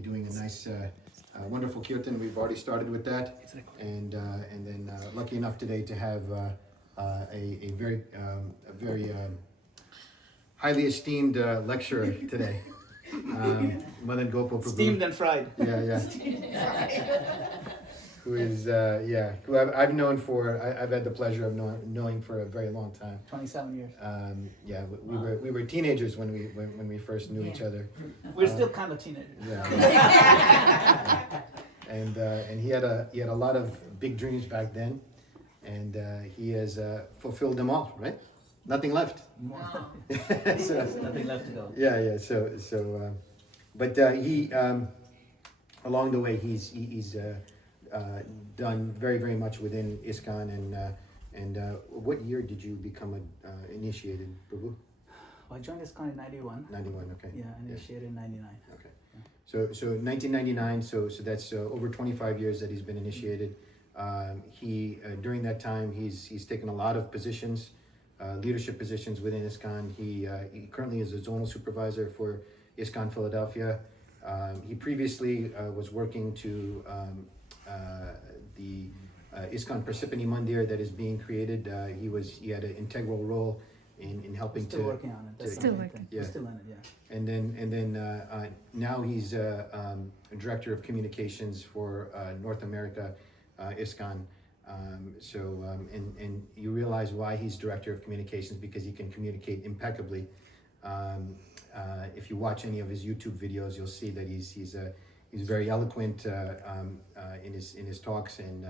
be doing a nice, wonderful kirtan. We've already started with that, and then lucky enough today to have a very highly esteemed lecturer today, Madana-gopāla Prabhu. Steamed and fried. Yeah. Who is who I've known for I've had the pleasure of knowing for a very long time. 27 years. We were teenagers when we first knew each other. We're still kind of teenagers. Yeah. And he had a lot of big dreams back then, and he has fulfilled them all. Right? Nothing left. Wow. Nothing left to go. Yeah. So, but he along the way he's done very much within ISKCON, and what year did you become initiated, Prabhu? I joined ISKCON in 91. 91, okay. Yeah, initiated in 99. Okay. Yeah. So 1999, so that's over 25 years that he's been initiated. He during that time he's taken a lot of positions, leadership positions within ISKCON. He currently is a zonal supervisor for ISKCON Philadelphia. He previously was working to the ISKCON Parsippany Mandir that is being created. He had an integral role in helping Still working on it. Still working. Yeah. Still in it, yeah. And then now he's a director of communications for North America ISKCON. And you realize why he's director of communications, because he can communicate impeccably. If you watch any of his YouTube videos, you'll see that he's very eloquent in his talks, and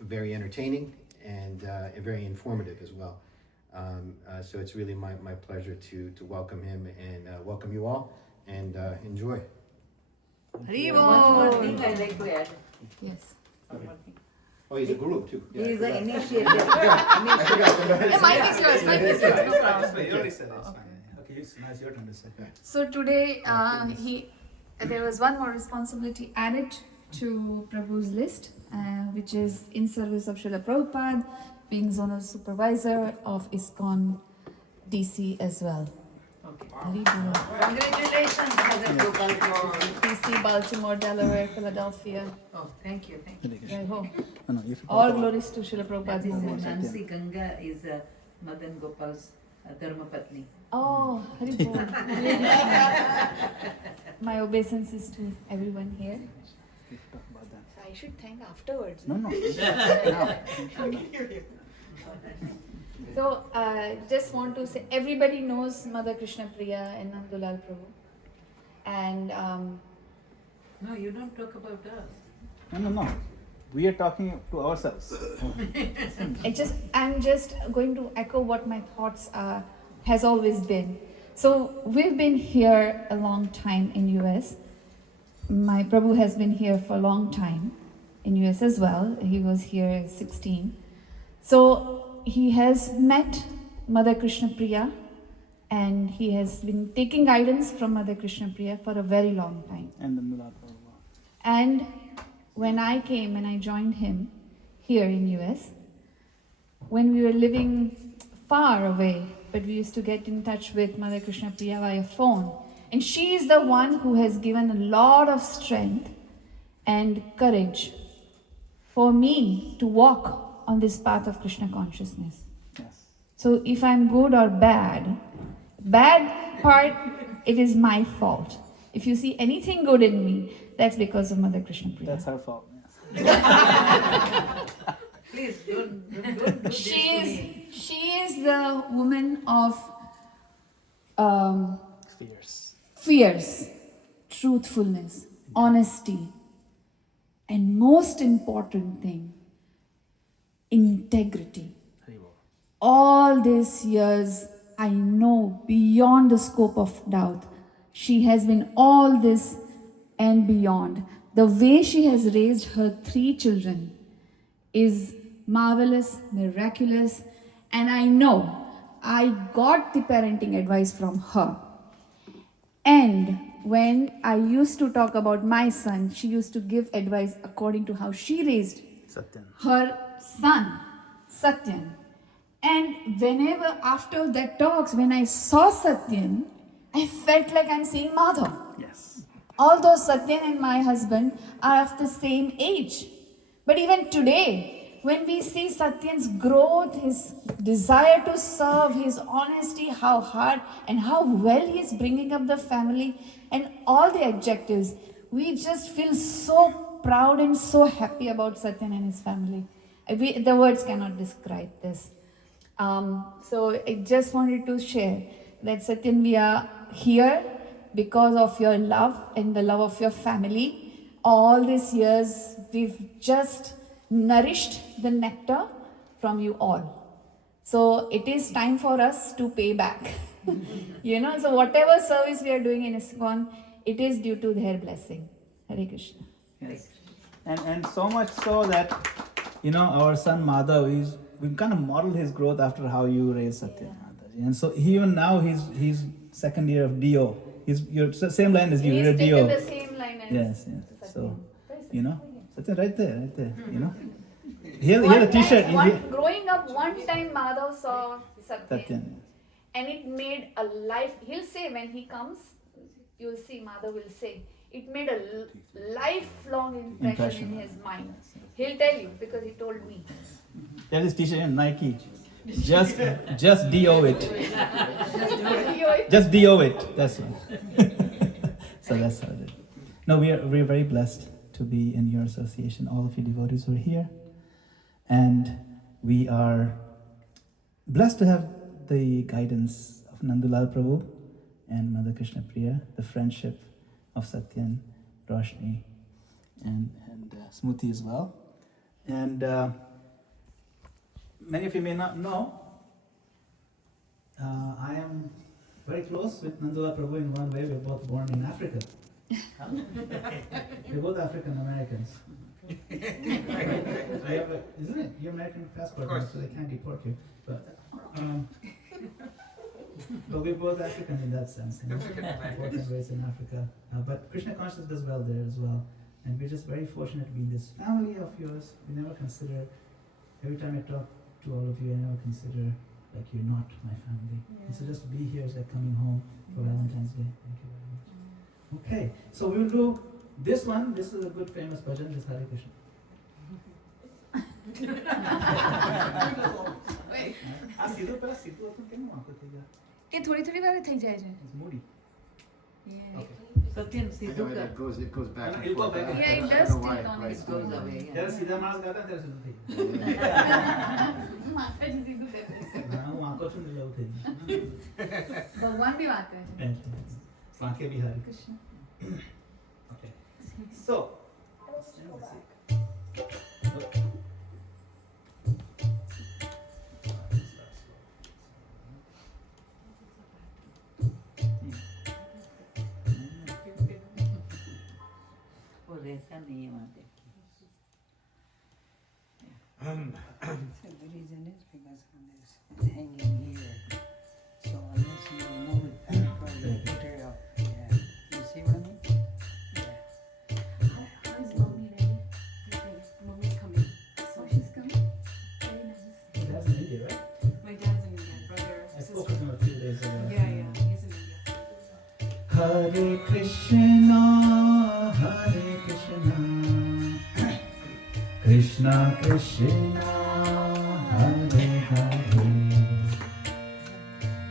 very entertaining, and very informative as well. So it's really my pleasure to welcome him and welcome you all, and enjoy. Hari One more Bol. thing I'd like to add. Yes. Oh, he's a guru too. He is the initiator. Yeah, mic is yours. Mic is yours. No problem. You already said it. It's fine. Okay, now it's your turn to say. So today, there was one more responsibility added to Prabhu's list, which is in service of Srila Prabhupada, being zonal supervisor of ISKCON DC as well. Okay. Hari Bol. Congratulations, Madana-gopāla. DC, Baltimore, Delaware, Philadelphia. Oh, thank you. Jai Ho. No, if you All glories to Srila Prabhupada's This is movement. Nancy Ganga is Madana-gopāla's Dharmapatni. Oh, Hari Bol. My obeisances to everyone here. talk about that. I should thank afterwards. No. So, just want to say, everybody knows Mother Krishna Priya and Nandulal Prabhu. And No, you don't talk about us. No. We are talking to ourselves. I'm just going to echo what my thoughts has always been. So, we've been here a long time in US. My Prabhu has been here for a long time in US as well. He was here at 16. So, he has met Mother Krishna Priya, and he has been taking guidance from Mother Krishna Priya for a very long time. And the Mulad. And when I came and I joined him here in US, when we were living far away, but we used to get in touch with Mother Krishna Priya via phone. And she is the one who has given a lot of strength and courage for me to walk on this path of Krishna consciousness. Yes. So if I'm good or bad part, it is my fault. If you see anything good in me, that's because of Mother Krishna Priya. That's her fault. Yes. Please don't do this to me. She is the woman of fierce, truthfulness, honesty, and most important thing, integrity. All these years, I know beyond the scope of doubt, she has been all this and beyond. The way she has raised her 3 children is marvelous, miraculous, and I know I got the parenting advice from her. And when I used to talk about my son, she used to give advice according to how she raised Satyen. her son, Satyen. And whenever after that talks, when I saw Satyen, I felt like I'm seeing Madhav. Yes. Although Satyen and my husband are of the same age. But even today, when we see Satyan's growth, his desire to serve, his honesty, how hard and how well he is bringing up the family and all the adjectives, we just feel so proud and so happy about Satyan and his family. The words cannot describe this. So I just wanted to share that Satyan, we are here because of your love and the love of your family. All these years, we've just nourished the nectar from you all. So it is time for us to pay back. So whatever service we are doing in ISKCON, it is due to their blessing. Hare Krishna. Yes. And so much so that, our son Madhav, we kind of modeled his growth after how you raised Satya. And so even now he's second year of DO. You're same line as you. He's You're taken DO. the same line as Yes. Satyan. So, Satya right there. Here a t-shirt. Growing up, one time Madhav saw Satyan. Satyan. And it made a life, he'll say when he comes, you'll see, Madhav will say, it made a lifelong impression in his mind. He'll tell you because he told me. Tell his t-shirt in Nike. Just DO it. Just DO it. That's right. So that's how it is. No, we're very blessed to be in your association. All of you devotees who are here. And we are blessed to have the guidance of Nandulal Prabhu and Mother Krishna Priya, the friendship of Satyan, Roshni, and Smriti as well. And many of you may not know, I am very close with Nandulal Prabhu in one way. We're both born in Africa. We're both African Americans. Isn't it? You're American passport, so they can't deport you. But we're both African in that sense. Born and raised in Africa. But Krishna consciousness does well there as well. And we're just very fortunate to be in this family of yours. We never consider, every time I talk to all of you, I never consider like you're not my family. And so just to be here is like coming home for Valentine's Day. Thank you very much. Okay, so we will do this one. This is a good famous bhajan, this Hare Krishna. કે થોડી થોડી વાર થઈ જાય છે. It's moody. Yeah. Okay. Satyan, I know Sidhu it goes back. No, and it'll go forth. back. Yeah, it I does don't know stick why, on right. its goes away. જ્યારે સીધા માણસ ગાતા ત્યારે સીધું થઈ જાય. માતાજી સીધું કરે છે. હું વાંકો છું ને એટલે એવું થઈ જાય. ભગવાન બી વાત કરે છે. વાંકે બી હારી. કૃષ્ણ. Okay. So, वो रहता नहीं है वहाँ पे. So the reason is because it's hanging here. So unless you remove it back from the material, yeah. You see what I mean? Yeah. Is mommy ready? Okay, mommy's coming. So she's coming? Very nice. that's in India, right? My dad's in India, brother, I spoke sister. with him a few days ago. Yeah, he's in India. Hare Krishna, Krishna Krishna, Hare Hare,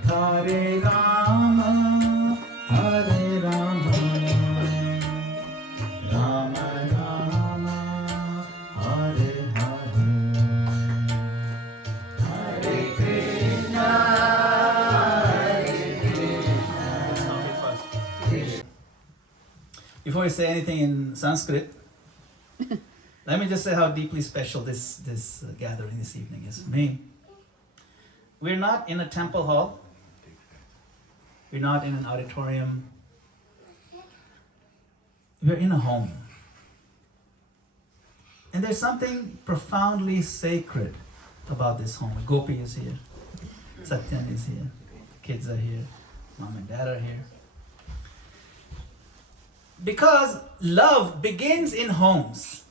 Hare Rama, Hare Rama, Rama Rama, Hare Hare, Hare Krishna, Before I say anything in Sanskrit, let me just say how deeply special this gathering this evening is for me. We're not in a temple hall. We're not in an auditorium. We're in a home. And there's something profoundly sacred about this home. Gopi is here. Satyen is here. Kids are here. Mom and dad are here. Because love begins in homes.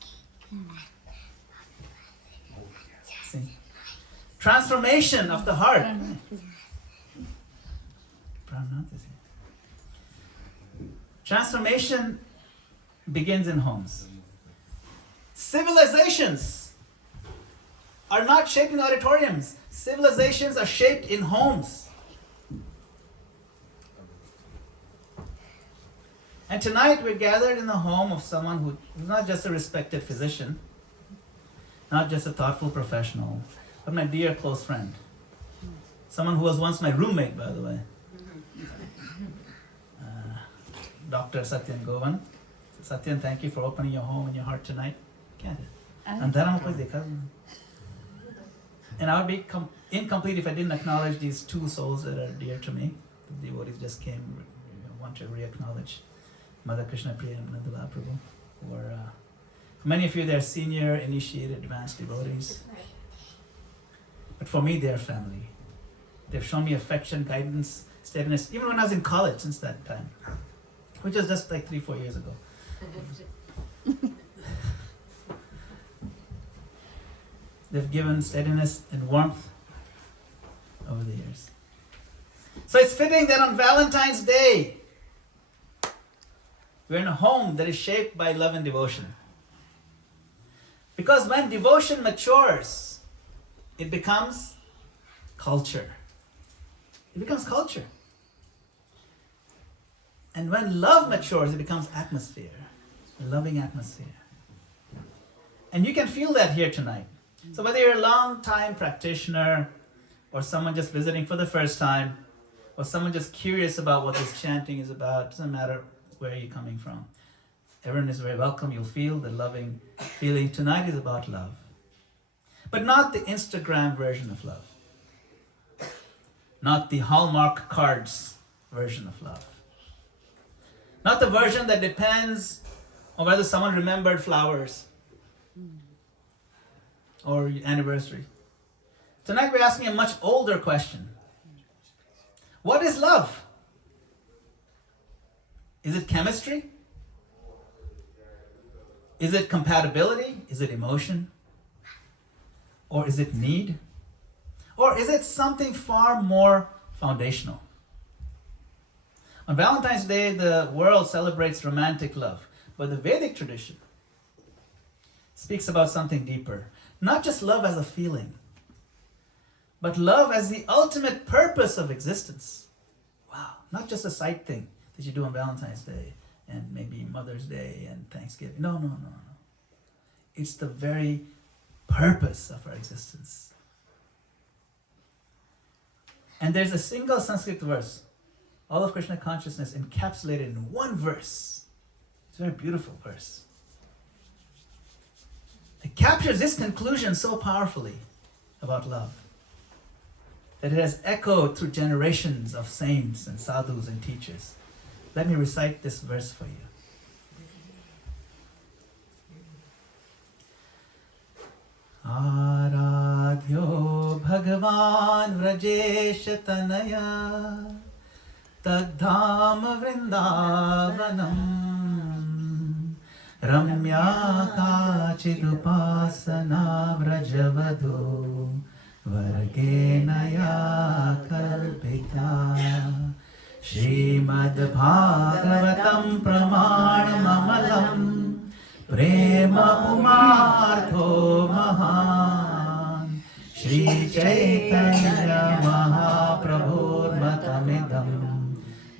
See? Transformation of the heart. Pranath is here. Transformation begins in homes. Civilizations are not shaped in auditoriums. Civilizations are shaped in homes. And tonight we're gathered in the home of someone who's not just a respected physician, not just a thoughtful professional, but my dear close friend. Someone who was once my roommate, by the way. Dr. Satyen Govan. Satyen, thank you for opening your home and your heart tonight. And I would be incomplete if I didn't acknowledge these two souls that are dear to me. The devotees just came, want to re-acknowledge Mother Krishna Priya and Madana-gopāla Prabhu, who are, for many of you, they're senior, initiated, advanced devotees. But for me, they're family. They've shown me affection, guidance, steadiness, even when I was in college since that time, which was just like 3-4 years ago. They've given steadiness and warmth over the years. So it's fitting that on Valentine's Day, we're in a home that is shaped by love and devotion. Because when devotion matures, it becomes culture. It becomes culture. And when love matures, it becomes atmosphere, a loving atmosphere. And you can feel that here tonight. So whether you're a long-time practitioner, or someone just visiting for the first time, or someone just curious about what this chanting is about, doesn't matter where you're coming from. Everyone is very welcome. You'll feel the loving feeling. Tonight is about love. But not the Instagram version of love. Not the Hallmark cards version of love. Not the version that depends on whether someone remembered flowers or anniversary. Tonight we're asking a much older question. What is love? Is it chemistry? Is it compatibility? Is it emotion? Or is it need? Or is it something far more foundational? On Valentine's Day, the world celebrates romantic love, but the Vedic tradition speaks about something deeper. Not just love as a feeling, but love as the ultimate purpose of existence. Wow, not just a side thing that you do on Valentine's Day and maybe Mother's Day and Thanksgiving. No. It's the very purpose of our existence. And there's a single Sanskrit verse, all of Krishna consciousness encapsulated in one verse. It's a very beautiful verse. It captures this conclusion so powerfully about love that it has echoed through generations of saints and sadhus and teachers. Let me recite this verse for you. Aradhyo Bhagavan Vrajesha Tanaya Tadhama Vrindavanam Ramya Kachidupasana Vrajavadho Vargenaya Kalpita Srimad Bhagavatam Pramanamamalam Prema Umartho Mahan Shri Chaitanya Mahaprabhur Matamidam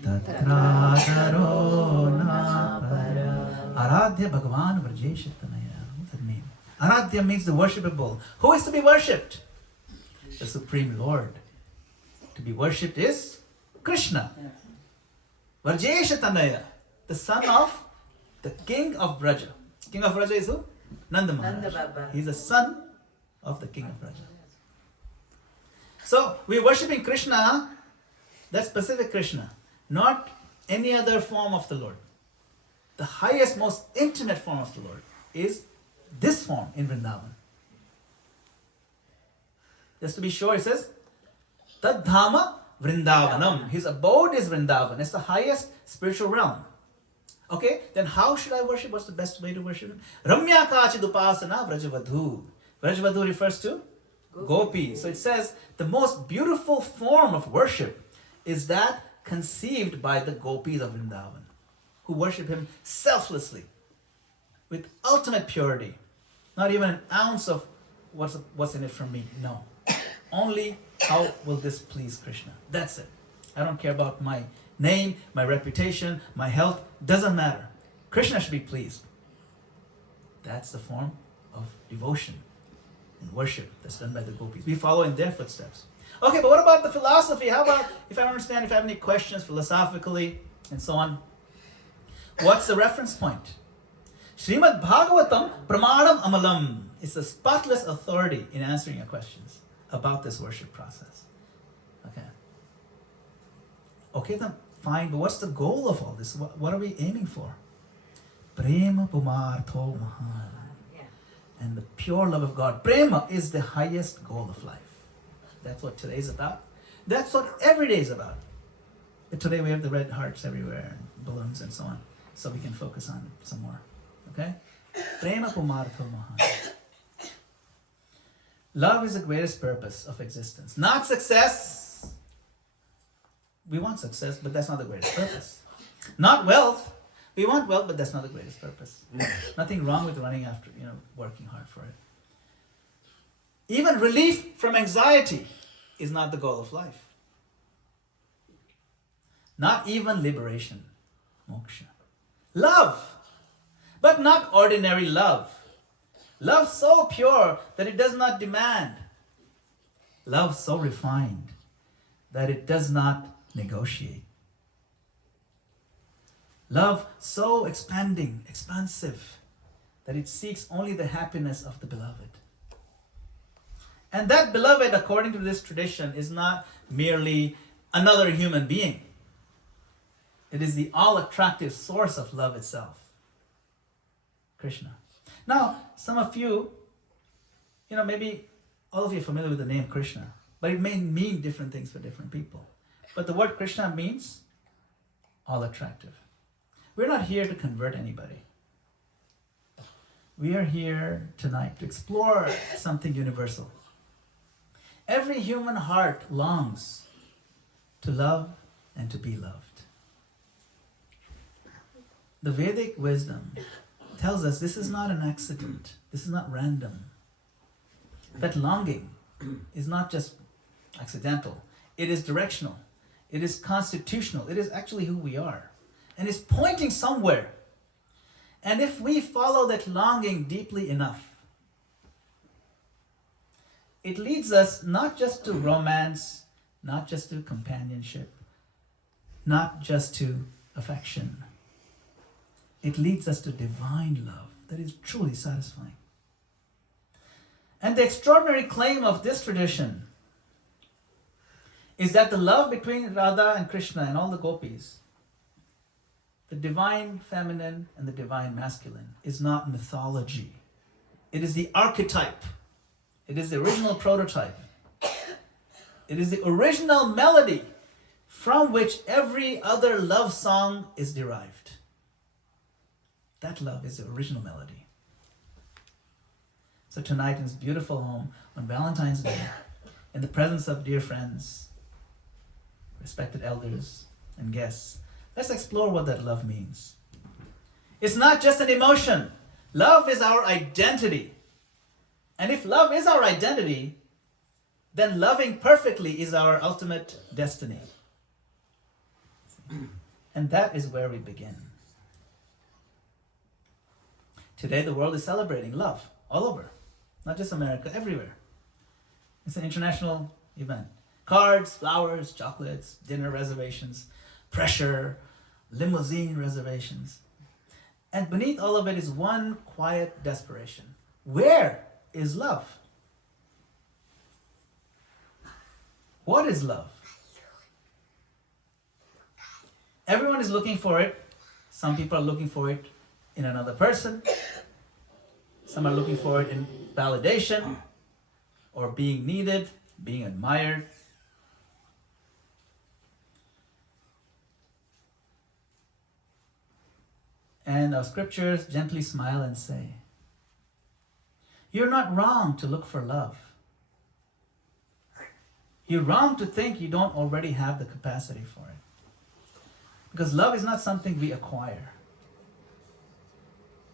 Tatradaro Napara Aradhya Bhagavan Vrajesha Tanaya. What does that mean? Aradhya means the worshipable. Who is to be worshipped? The Supreme Lord. To be worshipped is Krishna. Vrajesha Tanaya, the son of the king of Vraja. King of Vraja is who? Nanda Maharaj. He's the son of the king of Vraja. So we're worshipping Krishna, that specific Krishna, not any other form of the Lord. The highest, most intimate form of the Lord is this form in Vrindavan. Just to be sure, it says, Tadhama Vrindavanam. His abode is Vrindavan. It's the highest spiritual realm. Okay, then how should I worship? What's the best way to worship him? Ramya Kachidupasana Vrajavadhu. Vrajavadhu refers to Gopi. So it says the most beautiful form of worship is that conceived by the Gopis of Vrindavan, who worship him selflessly. with ultimate purity. Not even an ounce of what's in it for me. No. Only how will this please Krishna? That's it. I don't care about my name, my reputation, my health. Doesn't matter. Krishna should be pleased. That's the form of devotion and worship that's done by the gopis. We follow in their footsteps. Okay, but what about the philosophy? How about, if I don't understand, if I have any questions philosophically and so on, what's the reference point? Srimad Bhagavatam Pramadam Amalam is the spotless authority in answering your questions about this worship process. Okay, then fine, but what's the goal of all this? What are we aiming for? Prema Pumartho Mahan. And the pure love of God. Prema is the highest goal of life. That's what today is about. That's what every day is about. But today we have the red hearts everywhere, and balloons and so on, so we can focus on it some more. Okay? Prema Pumartho Mahan. Love is the greatest purpose of existence. Not success. We want success, but that's not the greatest purpose. Not wealth. We want wealth, but that's not the greatest purpose. Nothing wrong with running after, working hard for it. Even relief from anxiety is not the goal of life. Not even liberation, moksha. Love, but not ordinary love. Love so pure that it does not demand. Love so refined that it does not negotiate. Love so expansive, that it seeks only the happiness of the beloved. And that beloved, according to this tradition, is not merely another human being. It is the all-attractive source of love itself, Krishna. Now, some of you, maybe all of you are familiar with the name Krishna, but it may mean different things for different people. But the word Krishna means all-attractive. We're not here to convert anybody. We are here tonight to explore something universal. Every human heart longs to love and to be loved. The Vedic wisdom tells us this is not an accident. This is not random. That longing is not just accidental. It is directional. It is constitutional. It is actually who we are. And it's pointing somewhere. And if we follow that longing deeply enough, it leads us not just to romance, not just to companionship, not just to affection. It leads us to divine love that is truly satisfying. And the extraordinary claim of this tradition is that the love between Radha and Krishna and all the gopis, the divine feminine and the divine masculine, is not mythology. It is the archetype. It is the original prototype. It is the original melody from which every other love song is derived. That love is the original melody. So tonight in this beautiful home on Valentine's Day, in the presence of dear friends, respected elders and guests, let's explore what that love means. It's not just an emotion. Love is our identity. And if love is our identity, then loving perfectly is our ultimate destiny. And that is where we begin. Today the world is celebrating love all over. Not just America, everywhere. It's an international event. Cards, flowers, chocolates, dinner reservations, pressure, limousine reservations. And beneath all of it is one quiet desperation. Where is love? What is love? Everyone is looking for it. Some people are looking for it in another person. Some are looking for it in validation or being needed, being admired. And our scriptures gently smile and say, you're not wrong to look for love. You're wrong to think you don't already have the capacity for it. Because love is not something we acquire.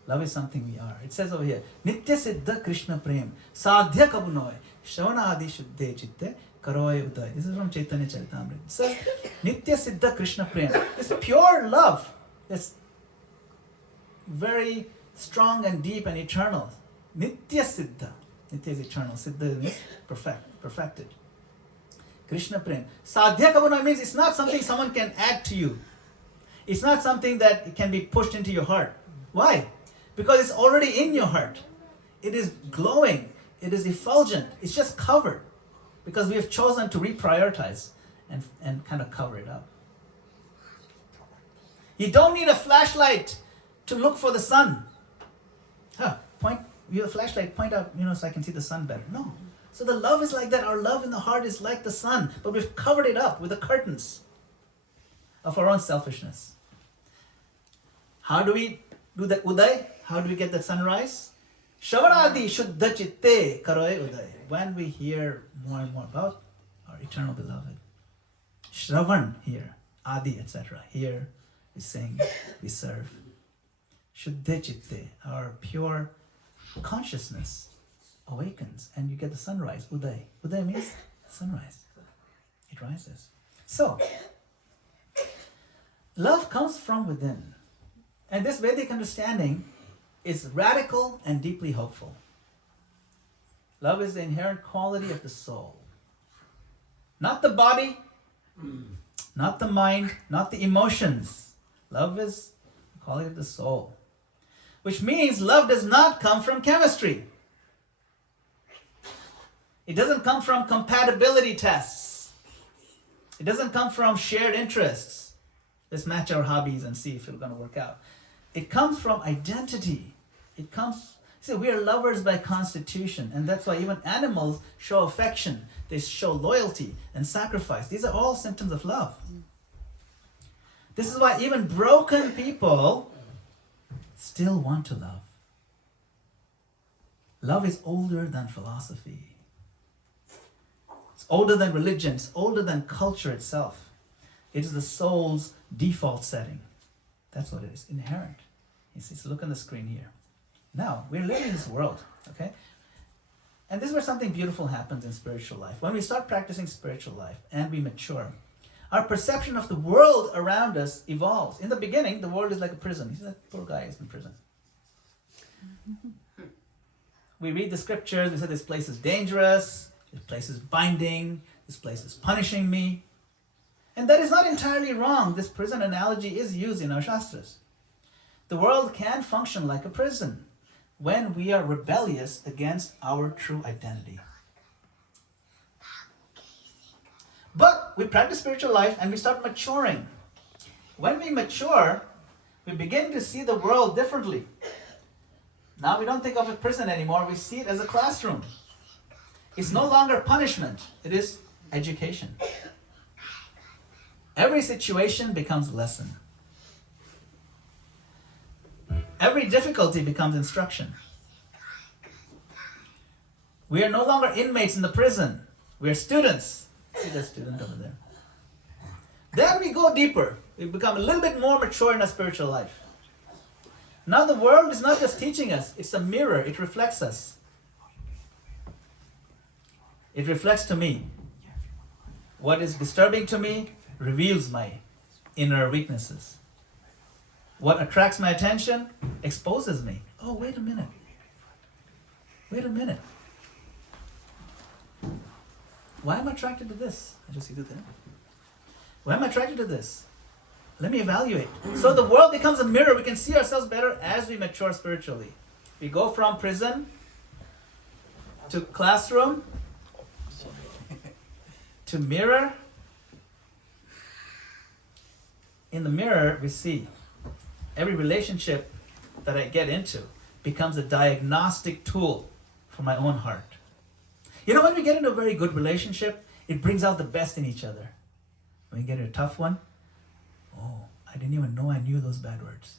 Love is something we are. It says over here, Nitya Siddha Krishna Prem, Sadhya Kabunoy, Shavana Adi Shuddhe Chitte, Karoy Uday. This is from Chaitanya Charitamrita. It says, Nitya Siddha Krishna Prem. It's pure love. It's very strong and deep and eternal. Nitya Siddha. Nitya is eternal. Siddha means perfected. Krishna Prem. Sadhya Kabunoy means it's not something someone can add to you. It's not something that can be pushed into your heart. Why? Because it's already in your heart. It is glowing. It is effulgent. It's just covered. Because we have chosen to reprioritize and kind of cover it up. You don't need a flashlight to look for the sun. You have a flashlight, point out, so I can see the sun better. No. So the love is like that. Our love in the heart is like the sun, but we've covered it up with the curtains of our own selfishness. How do we do that uday? How do we get the sunrise? Shavanadi shuddha chitte karoe uday. When we hear more and more about our eternal beloved. Shravan here, Adi, etc. Here we sing, we serve. Shuddha chitte, our pure consciousness awakens and you get the sunrise, uday. Uday means sunrise. It rises. So, love comes from within. And this Vedic understanding is radical and deeply hopeful. Love is the inherent quality of the soul. Not the body, not the mind, not the emotions. Love is the quality of the soul. Which means love does not come from chemistry. It doesn't come from compatibility tests. It doesn't come from shared interests. Let's match our hobbies and see if it's going to work out. It comes from identity. We are lovers by constitution, and that's why even animals show affection. They show loyalty and sacrifice. These are all symptoms of love. This is why even broken people still want to love. Love is older than philosophy. It's older than religion. It's older than culture itself. It is the soul's default setting. That's what it is, inherent. You see, so look on the screen here. Now, we're living in this world, okay? And this is where something beautiful happens in spiritual life. When we start practicing spiritual life and we mature, our perception of the world around us evolves. In the beginning, the world is like a prison. You see that poor guy is in prison. We read the scriptures, we say this place is dangerous, this place is binding, this place is punishing me. And that is not entirely wrong. This prison analogy is used in our Shastras. The world can function like a prison when we are rebellious against our true identity. But we practice spiritual life and we start maturing. When we mature, we begin to see the world differently. Now we don't think of a prison anymore, we see it as a classroom. It's no longer punishment, it is education. Every situation becomes a lesson. Every difficulty becomes instruction. We are no longer inmates in the prison. We are students. See that student over there. Then we go deeper. We become a little bit more mature in our spiritual life. Now the world is not just teaching us. It's a mirror. It reflects us. It reflects to me. What is disturbing to me reveals my inner weaknesses. What attracts my attention exposes me. Oh, wait a minute. Wait a minute. Why am I attracted to this? I just see that there. Why am I attracted to this? Let me evaluate. So the world becomes a mirror. We can see ourselves better as we mature spiritually. We go from prison to classroom to mirror. In the mirror, we see every relationship that I get into becomes a diagnostic tool for my own heart. You know, when we get into a very good relationship, it brings out the best in each other. When we get into a tough one, oh, I didn't even know I knew those bad words.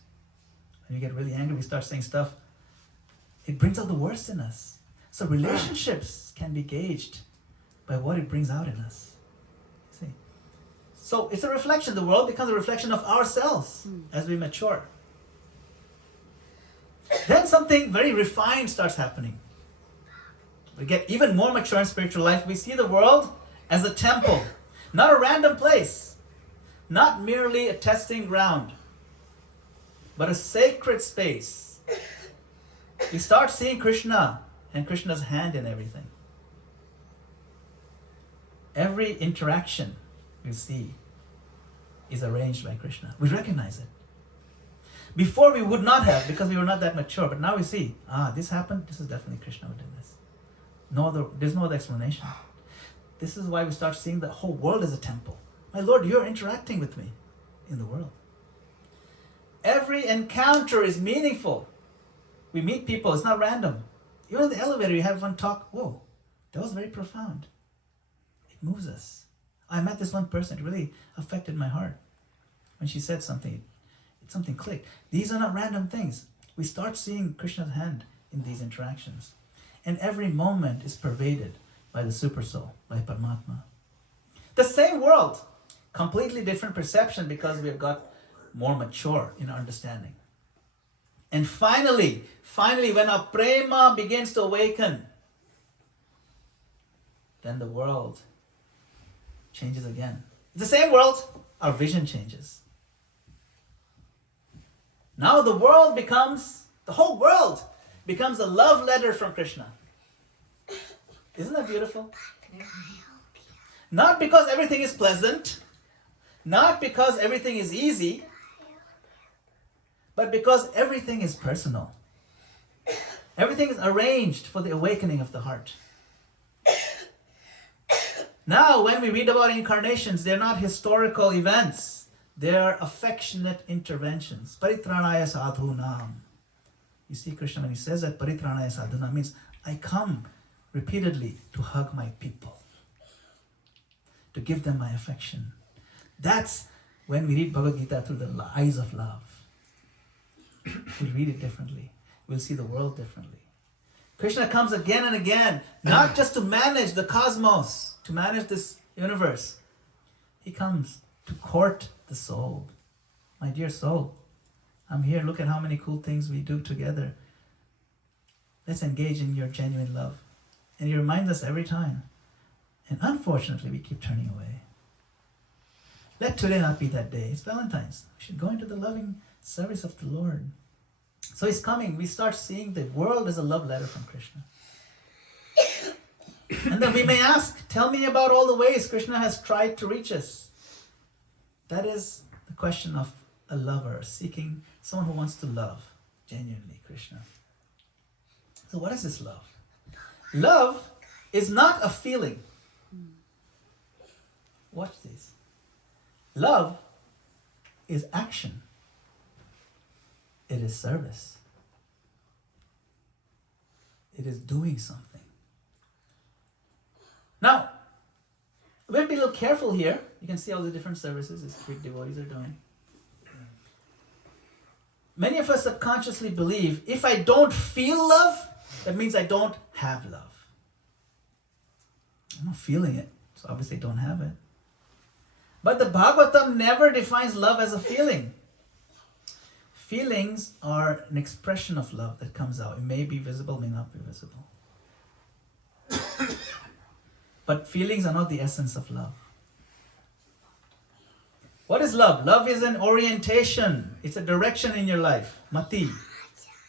When we get really angry, we start saying stuff. It brings out the worst in us. So relationships can be gauged by what it brings out in us. See? So it's a reflection. The world becomes a reflection of ourselves as we mature. Then something very refined starts happening. We get even more mature in spiritual life. We see the world as a temple, not a random place, not merely a testing ground, but a sacred space. We start seeing Krishna and Krishna's hand in everything. Every interaction we see is arranged by Krishna. We recognize it. Before we would not have, because we were not that mature, but now we see, this happened, this is definitely Krishna who did this. There's no other explanation. This is why we start seeing the whole world as a temple. My Lord, you're interacting with me in the world. Every encounter is meaningful. We meet people, it's not random. Even in the elevator, you have one talk, whoa, that was very profound. It moves us. I met this one person, it really affected my heart. When she said something, something clicked. These are not random things. We start seeing Krishna's hand in these interactions. And every moment is pervaded by the Supersoul, by Paramatma. The same world, completely different perception because we have got more mature in our understanding. And finally, when our prema begins to awaken, then the world changes again. It's the same world, our vision changes. Now the whole world becomes a love letter from Krishna. Isn't that beautiful? Not because everything is pleasant, not because everything is easy, but because everything is personal. Everything is arranged for the awakening of the heart. Now, when we read about incarnations, they're not historical events. They're affectionate interventions. Paritranaya sadhunam. You see Krishna when he says that, Paritranaya sadhunam means, I come repeatedly to hug my people, to give them my affection. That's when we read Bhagavad Gita through the eyes of love. We'll read it differently. We'll see the world differently. Krishna comes again and again, not just to manage the cosmos, to manage this universe. He comes to court the soul. My dear soul, I'm here. Look at how many cool things we do together. Let's engage in your genuine love. And he reminds us every time. And unfortunately, we keep turning away. Let today not be that day. It's Valentines. We should go into the loving service of the Lord. So he's coming. We start seeing the world as a love letter from Krishna. And then we may ask, tell me about all the ways Krishna has tried to reach us. That is the question of a lover seeking someone who wants to love genuinely Krishna. So what is this love? Love is not a feeling. Watch this. Love is action. It is service. It is doing something. Now, we have to be a little careful here. You can see all the different services these Greek devotees are doing. Many of us subconsciously believe if I don't feel love, that means I don't have love. I'm not feeling it, so obviously I don't have it. But the Bhagavatam never defines love as a feeling. Feelings are an expression of love that comes out. It may be visible, may not be visible. But feelings are not the essence of love. What is love? Love is an orientation. It's a direction in your life. Mati.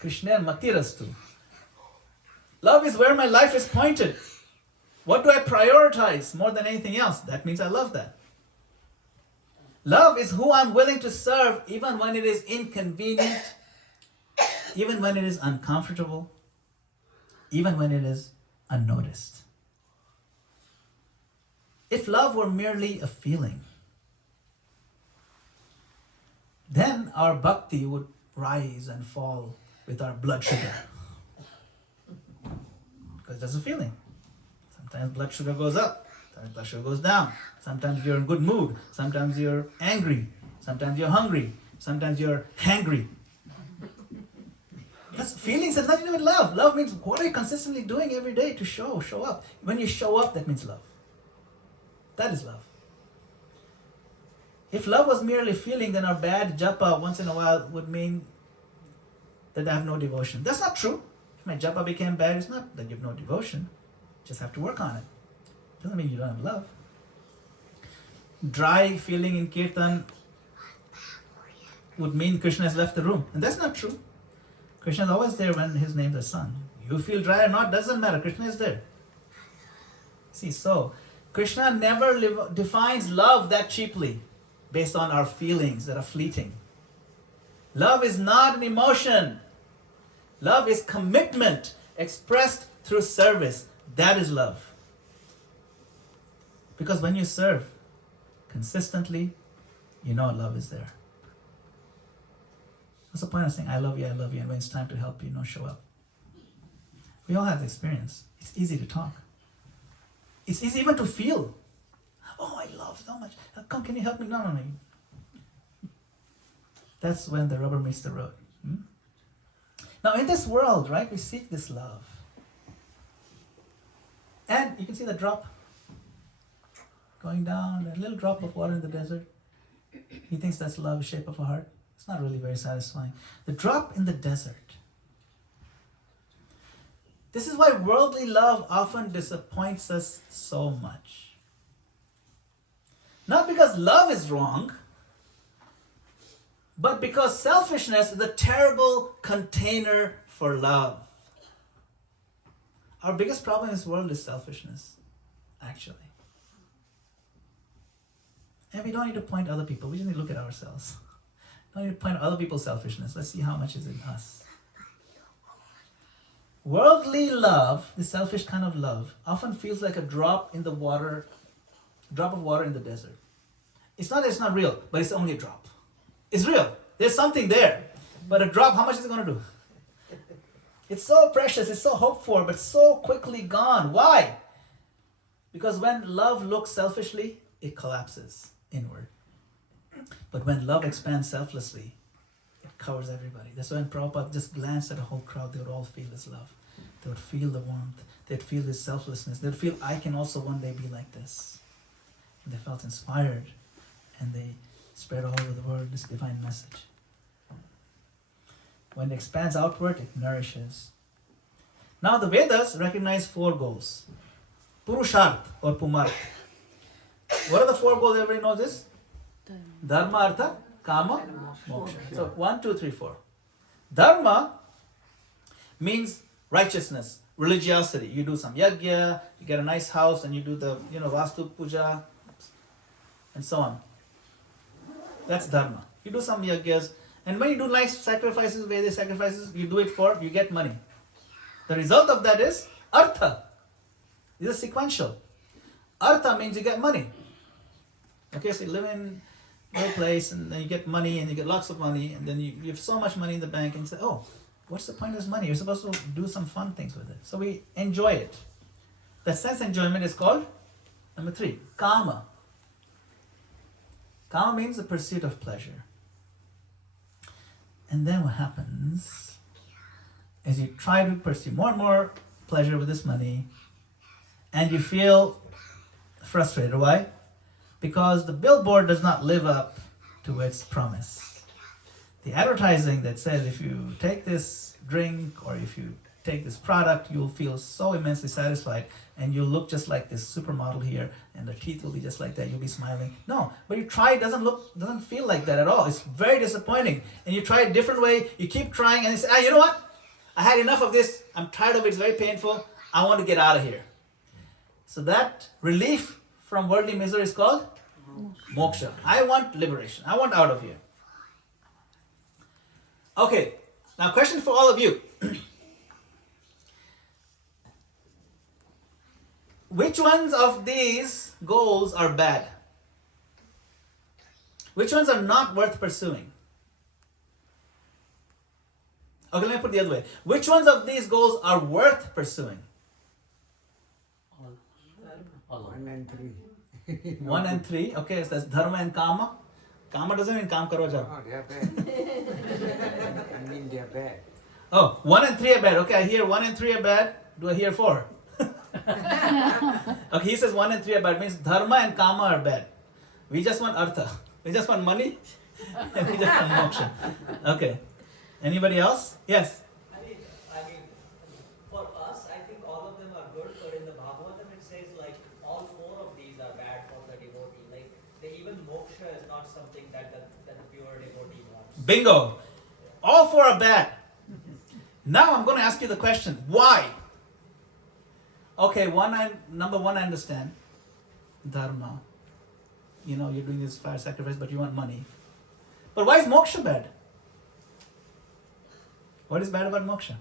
Krishna Matirastu. Love is where my life is pointed. What do I prioritize more than anything else? That means I love that. Love is who I'm willing to serve even when it is inconvenient, even when it is uncomfortable, even when it is unnoticed. If love were merely a feeling, then our bhakti would rise and fall with our blood sugar. Because that's a feeling. Sometimes blood sugar goes up, sometimes blood sugar goes down. Sometimes you're in good mood, sometimes you're angry, sometimes you're hungry, sometimes you're hangry. That's feelings has nothing to do with love. Love means what are you consistently doing every day to show up. When you show up, that means love. That is love. If love was merely feeling, then our bad japa once in a while would mean that I have no devotion. That's not true. If my japa became bad, it's not that you have no devotion. Just have to work on it. Doesn't mean you don't have love. Dry feeling in kirtan would mean Krishna has left the room. And that's not true. Krishna is always there when his names are sung. You feel dry or not, doesn't matter. Krishna is there. See, so Krishna never defines love that cheaply based on our feelings that are fleeting. Love is not an emotion. Love is commitment expressed through service. That is love. Because when you serve consistently, you know love is there. What's the point of saying, I love you, and when it's time to help you, show up? We all have the experience. It's easy to talk. It's easy even to feel. Oh, I love so much. Come, can you help me? No. That's when the rubber meets the road. Now, in this world, right, we seek this love. And you can see the drop going down, a little drop of water in the desert. He thinks that's love, the shape of a heart. It's not really very satisfying. The drop in the desert. This is why worldly love often disappoints us so much. Not because love is wrong, but because selfishness is a terrible container for love. Our biggest problem in this world is selfishness, actually. And we don't need to point other people. We just need to look at ourselves. Don't need to point other people's selfishness. Let's see how much is in us. Worldly love, the selfish kind of love, often feels like a drop in the water, drop of water in the desert. It's not that it's not real, but it's only a drop. It's real. There's something there. But a drop, how much is it going to do? It's so precious, it's so hoped for, but so quickly gone. Why? Because when love looks selfishly, it collapses inward. But when love expands selflessly, it covers everybody. That's why when Prabhupada just glanced at a whole crowd, they would all feel his love. They would feel the warmth. They'd feel his selflessness. They'd feel, I can also one day be like this. And they felt inspired. And they spread all over the world this divine message. When it expands outward, it nourishes. Now the Vedas recognize 4 goals. Purusharth or Pumarth. What are the 4 goals? Everybody knows this? Dharma, Artha, Kama, Moksha. So 1, 2, 3, 4. Dharma means righteousness, religiosity. You do some yajna, you get a nice house, and you do the Vastu Puja, and so on. That's Dharma. You do some yajnas, and when you do nice sacrifices, Vedic sacrifices, you do it you get money. The result of that is Artha. This is sequential. Artha means you get money. Okay, so you live in a place and then you get money and you get lots of money and then you have so much money in the bank and you say, oh, what's the point of this money? You're supposed to do some fun things with it. So we enjoy it. That sense enjoyment is called, number 3, Kama. Kama means the pursuit of pleasure. And then what happens is you try to pursue more and more pleasure with this money and you feel frustrated. Why? Because the billboard does not live up to its promise. The advertising that says if you take this drink or if you take this product, you'll feel so immensely satisfied and you'll look just like this supermodel here and the teeth will be just like that, you'll be smiling. No, but you try, it doesn't feel like that at all. It's very disappointing. And you try a different way, you keep trying and you say, you know what? I had enough of this, I'm tired of it, it's very painful, I want to get out of here. So that relief from worldly misery is called moksha. I want liberation. I want out of here. Okay, now question for all of you. Which ones of these goals are bad? Which ones are not worth pursuing? Okay, let me put it the other way. Which ones of these goals are worth pursuing? 1 and 3. 1 and 3. Okay, so that's dharma and kama. Kama doesn't mean kam karo jab. No, they are bad. I mean, they are bad. Oh, 1 and 3 are bad. Okay, I hear 1 and 3 are bad. Do I hear 4? Okay, he says 1 and 3 are bad. Means dharma and kama are bad. We just want artha. We just want money. And we just want moksha. Okay. Anybody else? Yes. I mean, for us, I think all of them are good, but in the Bhagavatam it says like all four of these are bad for the devotee. Like even moksha is not something that the pure devotee wants. Bingo. All four are bad. Now I'm going to ask you the question, why? Okay, number one, I understand. Dharma. You know, you're doing this fire sacrifice, but you want money. But why is moksha bad? What is bad about moksha?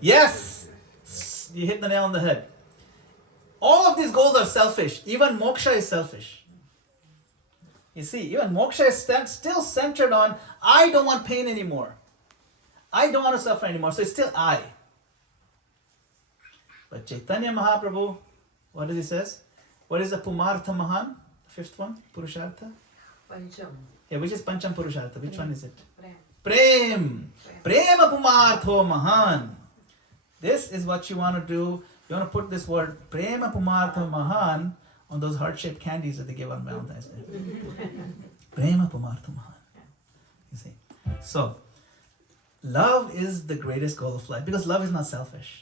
Yes! You hit the nail on the head. All of these goals are selfish. Even moksha is selfish. You see, even moksha is still centered on, I don't want pain anymore. I don't want to suffer anymore. So it's still I. But Chaitanya Mahaprabhu, what does he says? What is the Pumartha Mahan? The fifth one? Purushartha? Pancham. Yeah, which is Pancham Purushartha? Which one is it? Prem. Prem. Prema Pumartho Mahan. This is what you want to do. You want to put this word Prema Pumartho Mahan on those heart-shaped candies that they give on Valentine's Day. Prema Pumartho Mahan. You see. So, love is the greatest goal of life because love is not selfish.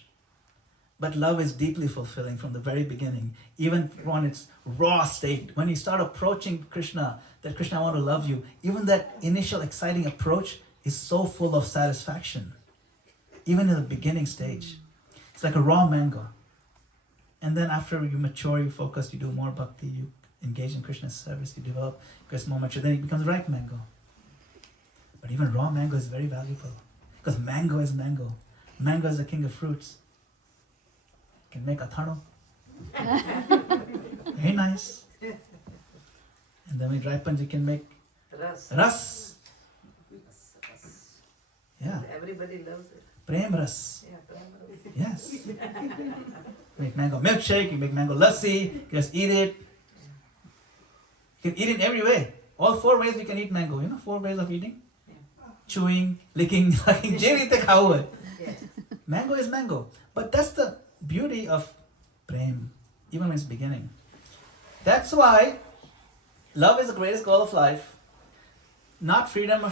But love is deeply fulfilling from the very beginning, even from its raw state. When you start approaching Krishna, that Krishna, I want to love you, even that initial exciting approach is so full of satisfaction. Even in the beginning stage. It's like a raw mango. And then after you mature, you focus, you do more bhakti, you engage in Krishna's service, you develop, gets more mature, then it becomes ripe mango. But even raw mango is very valuable. Because mango is mango. Mango is the king of fruits. Can make athano. Very nice. And then when it ripens, you can make Ras. ras. Yeah. Everybody loves it. Prem ras. Yeah, prem. Yes. Make mango milkshake, you make mango lassi, you just eat it. You can eat it every way. All four ways you can eat mango. You know, 4 ways of eating? Chewing, licking, sucking. Yeah. Mango is mango. But that's the beauty of prem, even when it's beginning. That's why love is the greatest goal of life. Not freedom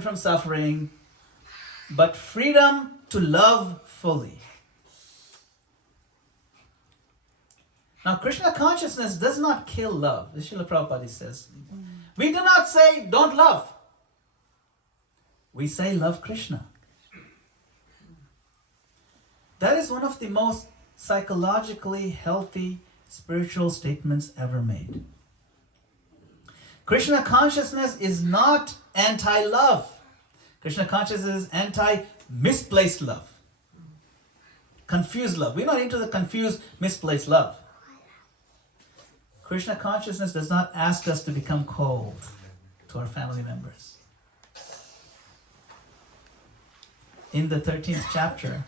from suffering, but freedom to love fully. Now, Krishna consciousness does not kill love. This Srila Prabhupada says. We do not say don't love. We say love Krishna. That is one of the most psychologically healthy spiritual statements ever made. Krishna consciousness is not anti-love. Krishna consciousness is anti-misplaced love. Confused love. We're not into the confused, misplaced love. Krishna consciousness does not ask us to become cold to our family members. In the 13th chapter,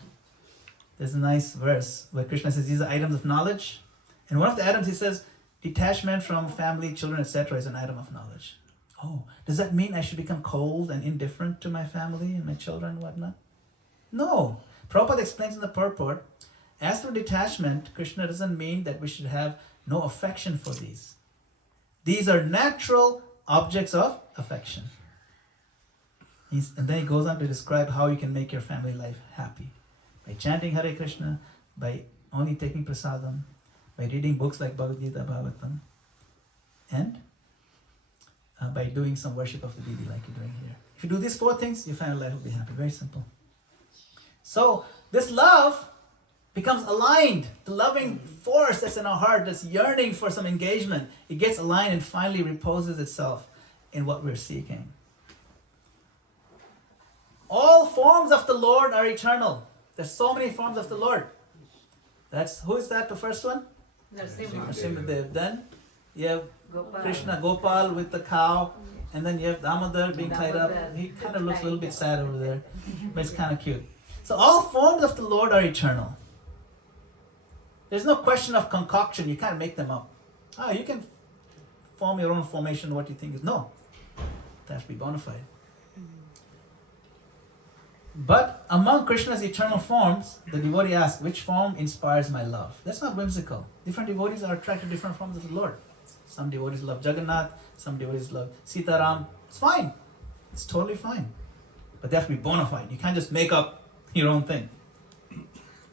there's a nice verse where Krishna says these are items of knowledge. And one of the items he says, detachment from family, children, etc. is an item of knowledge. Oh, does that mean I should become cold and indifferent to my family and my children and whatnot? No. Prabhupada explains in the purport, as for detachment, Krishna doesn't mean that we should have no affection for these. These are natural objects of affection. And then he goes on to describe how you can make your family life happy. By chanting Hare Krishna, by only taking prasadam, by reading books like Bhagavad Gita, Bhagavatam, and by doing some worship of the deity like you're doing here. If you do these 4 things, your family life will be happy. Very simple. So this love becomes aligned. The loving force that's in our heart, that's yearning for some engagement, it gets aligned and finally reposes itself in what we're seeking. All forms of the Lord are eternal. There's so many forms of the Lord. Who is that, the first one? Nrsimhadev. Then you have Gopal. Krishna, Gopal with the cow, and then you have Damodar being tied up. He kind of looks a little bit sad over there, but it's kind of cute. So all forms of the Lord are eternal. There's no question of concoction. You can't make them up. You can form your own formation, what you think is. No. It has to be bona fide. But among Krishna's eternal forms, the devotee asks, which form inspires my love? That's not whimsical. Different devotees are attracted to different forms of the Lord. Some devotees love Jagannath, some devotees love Sitaram. It's fine. It's totally fine. But they have to be bona fide. You can't just make up your own thing.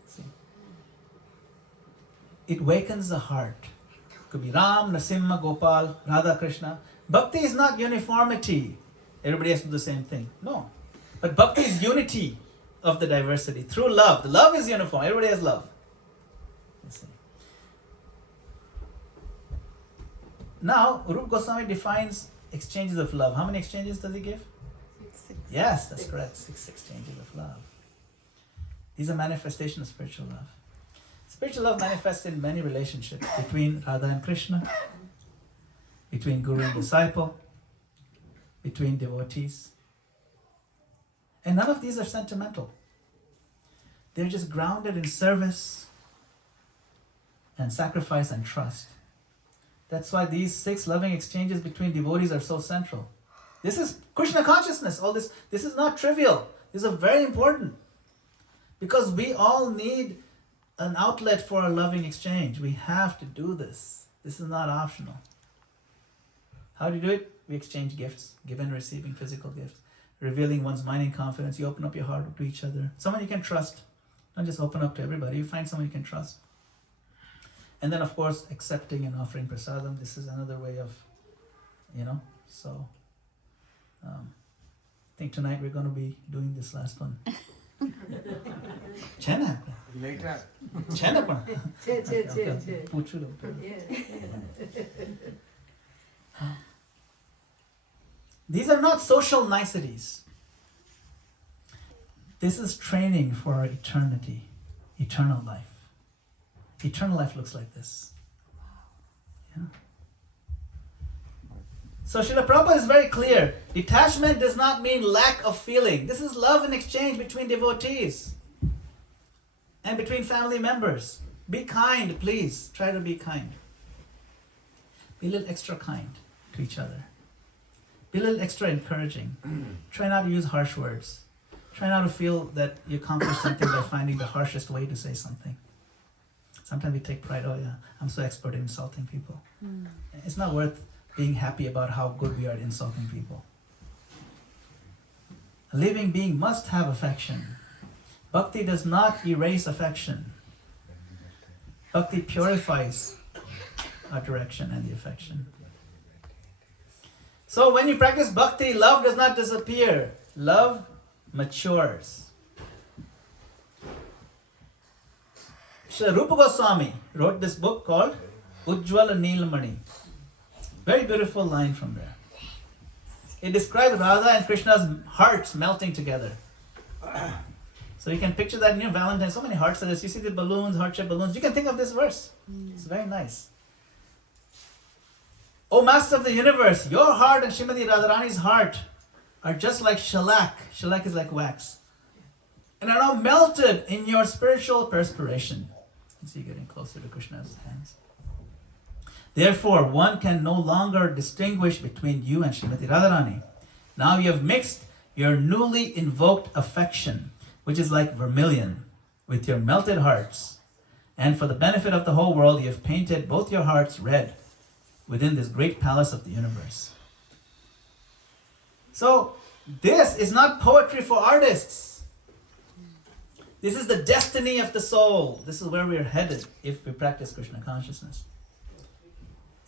See? It wakens the heart. It could be Ram, Nasimha, Gopal, Radha, Krishna. Bhakti is not uniformity. Everybody has to do the same thing. No. But bhakti is unity of the diversity through love. The love is uniform. Everybody has love. You see. Now, Rupa Goswami defines exchanges of love. How many exchanges does he give? Six. Yes, that's correct. 6 exchanges of love. These are manifestations of spiritual love. Spiritual love manifests in many relationships between Radha and Krishna, between guru and disciple, between devotees. And none of these are sentimental. They're just grounded in service and sacrifice and trust. That's why these 6 loving exchanges between devotees are so central. This is Krishna consciousness. All this is not trivial. These are very important. Because we all need an outlet for a loving exchange. We have to do this. This is not optional. How do you do it? We exchange gifts, giving and receiving physical gifts, revealing one's mind and confidence. You open up your heart to each other. Someone you can trust. Don't just open up to everybody. You find someone you can trust. And then, of course, accepting and offering prasadam. This is another way of, so I think tonight we're going to be doing this last one. Chena. Later. Chena pa. Che. Puchu lo. These are not social niceties. This is training for eternity, eternal life. Eternal life looks like this. Yeah. So Srila Prabhupada is very clear. Detachment does not mean lack of feeling. This is love and exchange between devotees and between family members. Be kind, please. Try to be kind. Be a little extra kind to each other. Be a little extra encouraging. Try not to use harsh words. Try not to feel that you accomplished something by finding the harshest way to say something. Sometimes we take pride, oh yeah, I'm so expert at insulting people. It's not worth being happy about how good we are at insulting people. A living being must have affection. Bhakti does not erase affection. Bhakti purifies our direction and the affection. So when you practice bhakti, love does not disappear. Love matures. Sri Rupa Goswami wrote this book called Ujjwala Neelamani. Very beautiful line from there. It describes Radha and Krishna's hearts melting together. So you can picture that in your Valentines, so many hearts. You see the balloons, heart-shaped balloons. You can think of this verse. It's very nice. O Master of the Universe, your heart and Srimati Radharani's heart are just like shellac. Shellac is like wax. And are now melted in your spiritual perspiration. You see, getting closer to Krishna's hands. Therefore, one can no longer distinguish between you and Srimati Radharani. Now you have mixed your newly invoked affection, which is like vermilion, with your melted hearts. And for the benefit of the whole world, you have painted both your hearts red within this great palace of the universe. So, this is not poetry for artists. This is the destiny of the soul. This is where we are headed if we practice Krishna consciousness.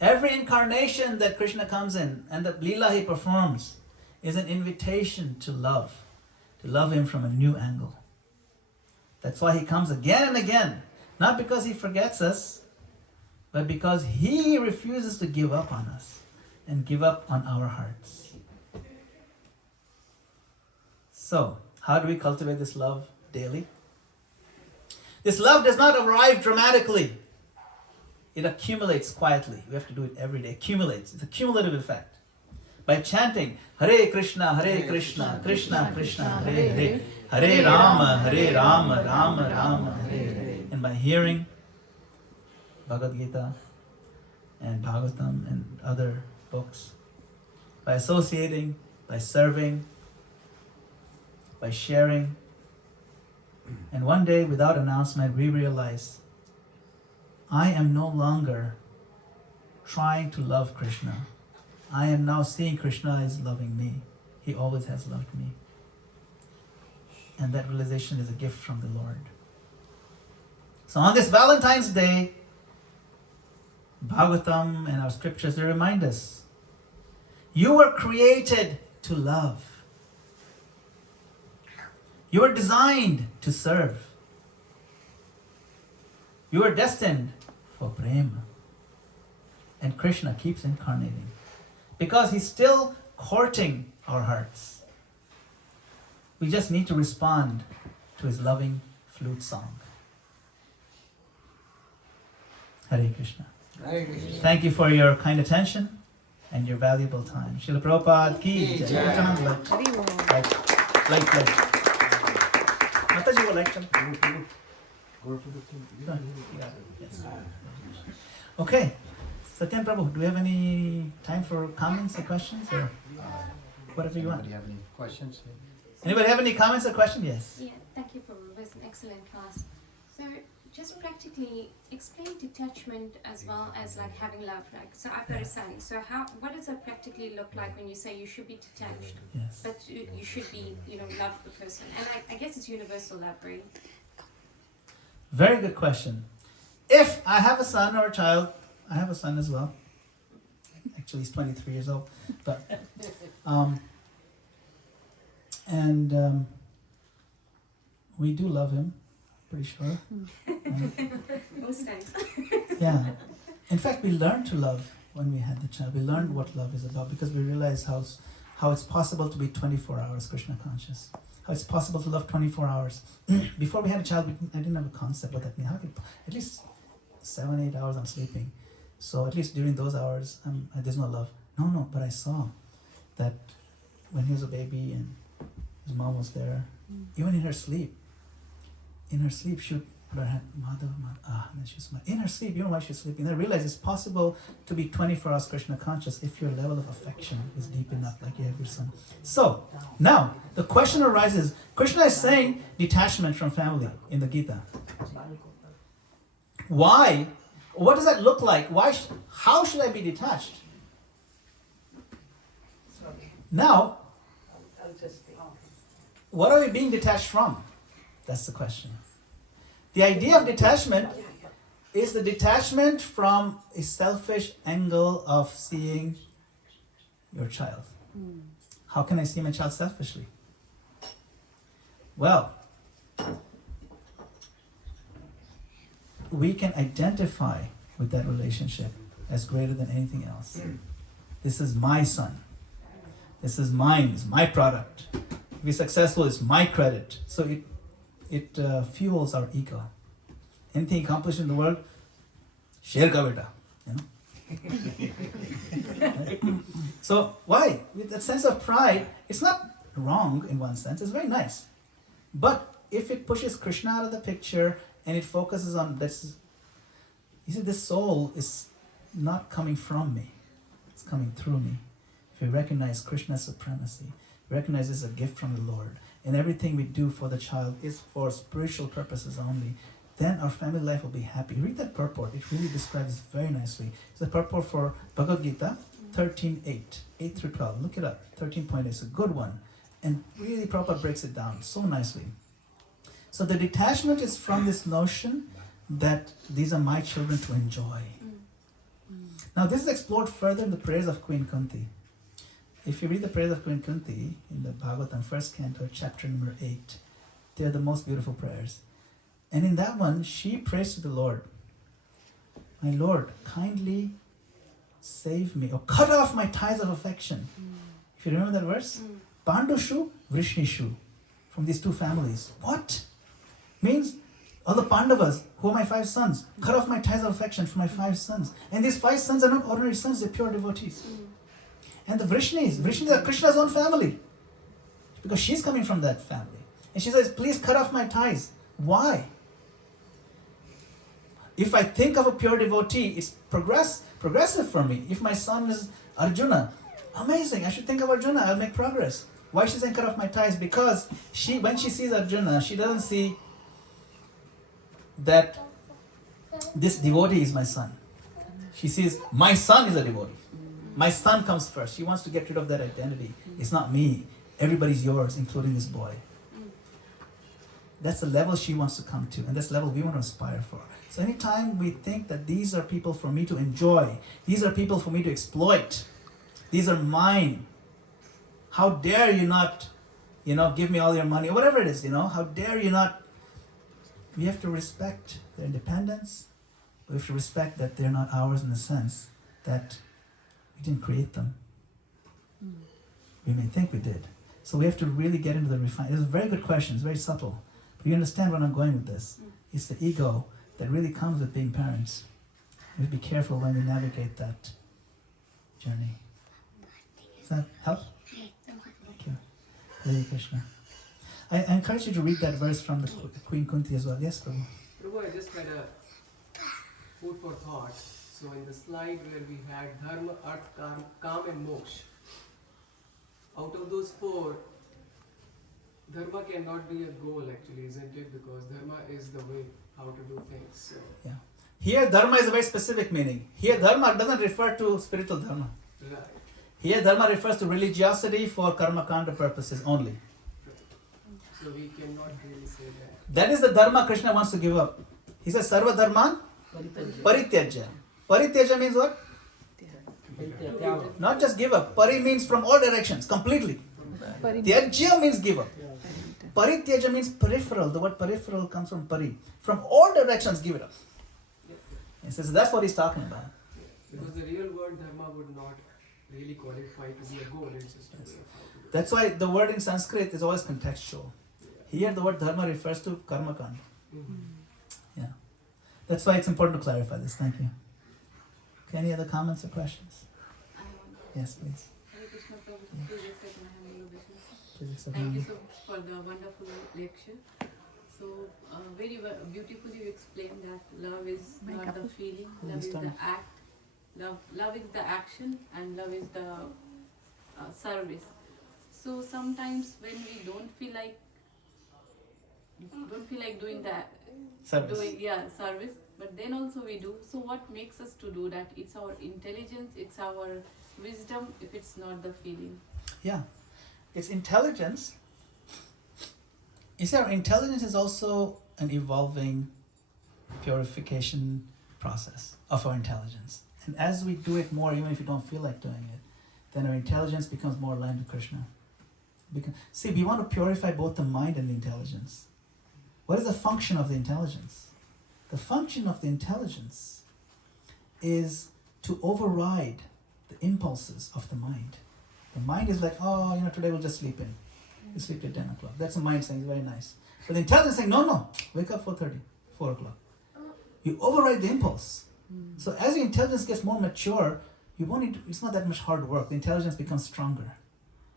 Every incarnation that Krishna comes in and the Leela he performs is an invitation to love him from a new angle. That's why he comes again and again, not because he forgets us, but because he refuses to give up on us and give up on our hearts. So, how do we cultivate this love daily? This love does not arrive dramatically. It accumulates quietly. We have to do it every day. Accumulates. It's a cumulative effect. By chanting Hare Krishna, Krishna Krishna, Hare Hare, Hare Rama, Rama Rama, Hare Hare. And by hearing Bhagavad Gita and Bhagavatam and other books, by associating, by serving, by sharing, and one day without announcement we realize I am no longer trying to love Krishna. I am now seeing Krishna is loving me. He always has loved me. And that realization is a gift from the Lord. So on this Valentine's Day, Bhagavatam and our scriptures, they remind us, you were created to love. You were designed to serve. You were destined for prema. And Krishna keeps incarnating because he's still courting our hearts. We just need to respond to his loving flute song. Hare Krishna. Hare Krishna. Thank you for your kind attention and your valuable time. Srila Prabhupada ki jai. Jai. Put your hands light. Light. Mataji will light them. Yes. Okay. Satyen Prabhu, do we have any time for comments or questions or whatever you want? Anybody have any questions? Anybody have any comments or questions? Yes. Yeah, thank you, Prabhu. It was an excellent class. So, just practically explain detachment as well as like having love. Like, so I've got a son. So, what does it practically look like when you say you should be detached, Yes. but you should be, love the person? And I guess it's universal love, right? Very good question. If I have a son or a child, I have a son as well. Actually, he's 23 years old. But, we do love him, pretty sure. Most times. Yeah. In fact, we learned to love when we had the child. We learned what love is about because we realized how it's possible to be 24 hours Krishna conscious. How it's possible to love 24 hours. Before we had a child, I didn't have a concept of that. How could at least 7-8 hours I'm sleeping. So at least during those hours, there's no love. No, but I saw that when he was a baby and his mom was there, even in her sleep, she would put her hand, mother, and then she was in her sleep, even while she's sleeping. I realized it's possible to be 24 hours Krishna conscious if your level of affection is deep enough, like you have your son. So, now, the question arises, Krishna is saying detachment from family in the Gita. Why? What does that look like? How should I be detached? Now, what are we being detached from? That's the question. The idea of detachment is the detachment from a selfish angle of seeing your child. How can I see my child selfishly? Well, we can identify with that relationship as greater than anything else. This is my son. This is mine. It's my product. If he's successful, it's my credit. So it fuels our ego. Anything accomplished in the world, share ka beta, Right? So why? With that sense of pride, it's not wrong in one sense. It's very nice. But if it pushes Krishna out of the picture and it focuses on this, this soul is not coming from me. It's coming through me. If we recognize Krishna's supremacy, recognize it's a gift from the Lord, and everything we do for the child is for spiritual purposes only, then our family life will be happy. Read that purport. It really describes it very nicely. It's a purport for Bhagavad Gita 13.8, 8 through 12. Look it up. 13.8. It's a good one. And really Prabhupada breaks it down so nicely. So the detachment is from this notion that these are my children to enjoy. Now this is explored further in the prayers of Queen Kunti. If you read the prayers of Queen Kunti in the Bhagavatam, first canto, chapter number 8, they are the most beautiful prayers. And in that one, she prays to the Lord, my Lord, kindly save me, or cut off my ties of affection. If you remember that verse, Pandushu, Vrishnishu, from these two families. What? Means all the Pandavas, who are my 5 sons, cut off my ties of affection from my 5 sons. And these 5 sons are not ordinary sons, they're pure devotees. And the Vrishnis are Krishna's own family, because she's coming from that family. And she says, please cut off my ties. Why? If I think of a pure devotee, it's progressive for me. If my son is Arjuna, amazing, I should think of Arjuna, I'll make progress. Why she saying cut off my ties? Because when she sees Arjuna, she doesn't see that this devotee is my son. She sees my son is a devotee. My son comes first. She wants to get rid of that identity. It's not me. everybody's yours, including this boy. That's the level she wants to come to, and that's the level we want to aspire for. So anytime we think that these are people for me to enjoy, these are people for me to exploit, these are mine, how dare you not, give me all your money, or whatever it is, how dare you not. We have to respect their independence. We have to respect that they're not ours in the sense that we didn't create them. We may think we did. So we have to really get into the refinement. It's a very good question. It's very subtle. But you understand where I'm going with this. It's the ego that really comes with being parents. We have to be careful when we navigate that journey. Does that help? Thank you. Hare Krishna. I encourage you to read that verse from the Queen Kunti as well. Yes, Prabhu? Prabhu, I just had a food for thought. So in the slide where we had Dharma, Arth, Kam and Moksha, out of those four, Dharma cannot be a goal actually, isn't it? Because Dharma is the way how to do things. So. Yeah. Here Dharma is a very specific meaning. Here Dharma doesn't refer to spiritual Dharma. Right. Here Dharma refers to religiosity for karma kanda purposes only. So we cannot really say that. That is the Dharma Krishna wants to give up. He says Sarva Dharman Parityajya. Parityajya means what? Not just give up. Pari means from all directions, completely. Tyajya means give up. Parityajya means peripheral. The word peripheral comes from pari. From all directions, give it up. He says that's what he's talking about. Because the real word Dharma would not really qualify to be a goal. It's just a way of how to do it. That's why the word in Sanskrit is always contextual. Here the word Dharma refers to karma kanda. Yeah. That's why it's important to clarify this. Thank you. Okay, any other comments or questions? Yes, please. Hare Krishna Prabhu, please accept my humble obeisances. Please accept Thank you my- so much for the wonderful lecture. So, very beautifully you explained that love is not the feeling, love is the act, love is the action, and love is the service. So sometimes when we don't feel like doing that, Service. service, but then also we do. So what makes us to do that? It's our intelligence, it's our wisdom, if it's not the feeling. Yeah. It's intelligence. You see, our intelligence is also an evolving purification process of our intelligence. And as we do it more, even if you don't feel like doing it, then our intelligence becomes more aligned with Krishna. See, we want to purify both the mind and the intelligence. What is the function of the intelligence? The function of the intelligence is to override the impulses of the mind. The mind is like, today we'll just sleep in. You sleep at 10 o'clock. That's the mind saying, very nice. But the intelligence saying, no, wake up 4:30, 4 o'clock. You override the impulse. So as your intelligence gets more mature, it's not that much hard work. The intelligence becomes stronger.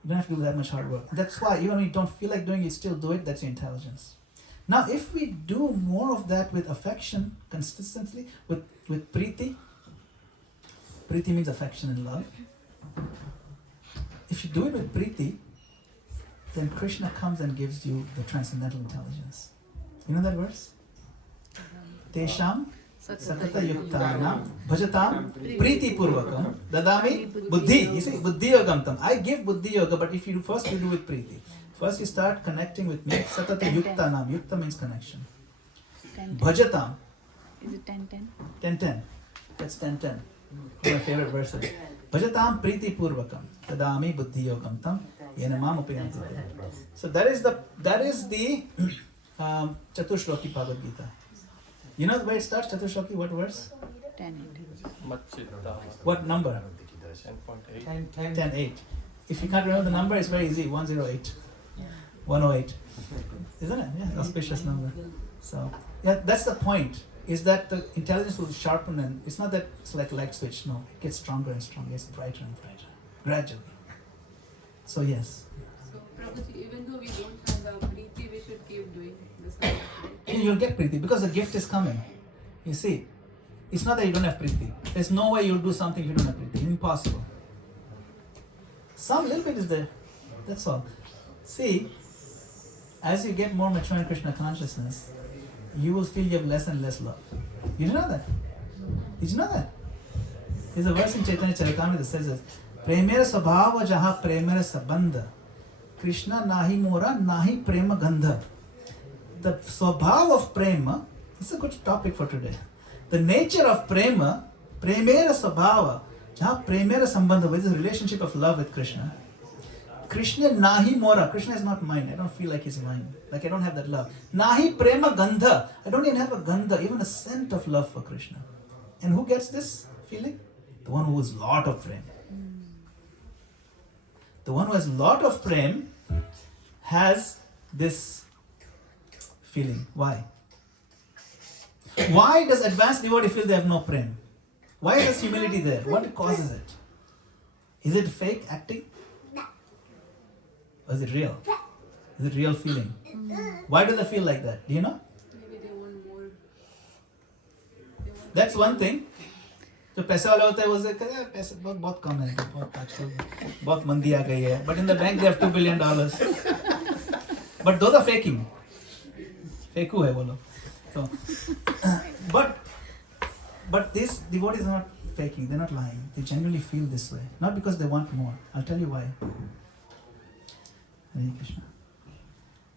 You don't have to do that much hard work. That's why even when you don't feel like doing it, you still do it. That's your intelligence. Now, if we do more of that with affection, consistently, with priti means affection and love. If you do it with priti, then Krishna comes and gives you the transcendental intelligence. You know that verse? Tesham satata yuktanam bhajatam priti purvakam dadami buddhi. You see, buddhi yogam tam. I give buddhi yoga, but if you first you do with priti. First you start connecting with me. Satata yuktanam. Yukta means connection. Bhajatam. Is it 10-10? 10-10. That's 10-10. One of my favorite verses. Bhajatam priti purvakam tadami buddhi yogam tam yenamam upayanti. So that is the Chatushloki Bhagavad Gita. You know where it starts, Chatushloki? What verse? 10-8. What number? 10.8. 10-8. If you can't remember the number, it's very easy. 108. 108. Isn't it? Yeah, auspicious number. So, yeah, that's the point. Is that the intelligence will sharpen, and it's not that it's like a light switch. No, it gets stronger and stronger. It's brighter and brighter, gradually. So yes. So, Prabhuji, even though we don't have the priti, we should keep doing the service. You'll get priti because the gift is coming. You see, it's not that you don't have priti. There's no way you'll do something if you don't have priti. Impossible. Some little bit is there. That's all. See, as you get more mature in Krishna consciousness, you will feel you have less and less love. You didn't know that? Did you know that? There's a verse in Chaitanya Charitamrita that says this, Premera sabhava jaha premera sabandha Krishna nahi mora nahi prema gandha. The swabhav of prema, this is a good topic for today. The nature of prema, premera swabhava, jahan premera sambandha, which is a relationship of love with Krishna. Krishna nahi mora, Krishna is not mine, I don't feel like he's mine, like I don't have that love. Nahi prema gandha, I don't even have a gandha, even a scent of love for Krishna. And who gets this feeling? The one who has lot of prem. The one who has lot of prem has this feeling. Why? Why does advanced devotee feel they have no prem? Why is humility there? What causes it? Is it fake acting? Or is it real? Is it real feeling? Why do they feel like that? Do you know? Maybe they want more. That's one thing. जो पैसा वाला होता है वो कहता है पैसा बहुत कम है बहुत आजकल बहुत मंदी आ गई है but in the bank they have $2 billion but those are faking फेकू है वो लोग so but these devotees are not faking, they're not lying, they genuinely feel this way, not because they want more. I'll tell you why. Hare Krishna.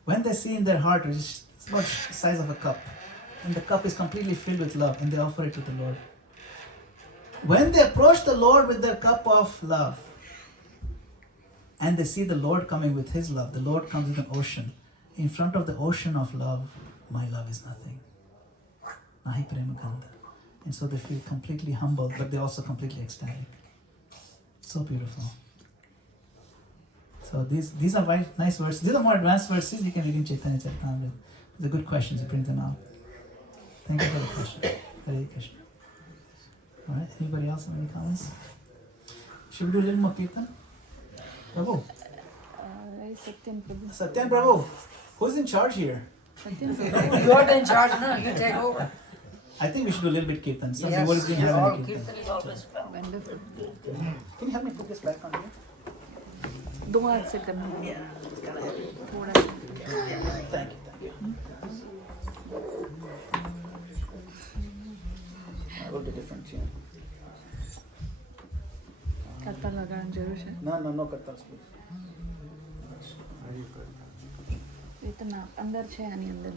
When they see in their heart, it's about the size of a cup, and the cup is completely filled with love, and they offer it to the Lord. When they approach the Lord with their cup of love, and they see the Lord coming with His love, the Lord comes with an ocean. In front of the ocean of love, my love is nothing. Nahi prema gandha. And so they feel completely humbled, but they're also completely ecstatic. So beautiful. So these are very nice verses. These are more advanced verses. You can read in Chaitanya Charitamrita. These are good questions. You print them out. Thank you for the question. Hare Krishna. All right. Anybody else have any comments? Should we do a little more kirtan? Prabhu. Satyen Prabhu. Satyen Prabhu. Who's in charge here? Satyen Prabhu. You're in charge now, you take over. I think we should do a little bit kirtan. Some Yes, devotees didn't have all any kirtan. kirtan is always fun. Wonderful. Can you help me put this back on here? दो हाथ से करना है Yeah, it's kind of heavy. थोड़ा Thank you. I will do different here. करता लगाना जरूर है No kartals, please. इतना अंदर છે આની અંદર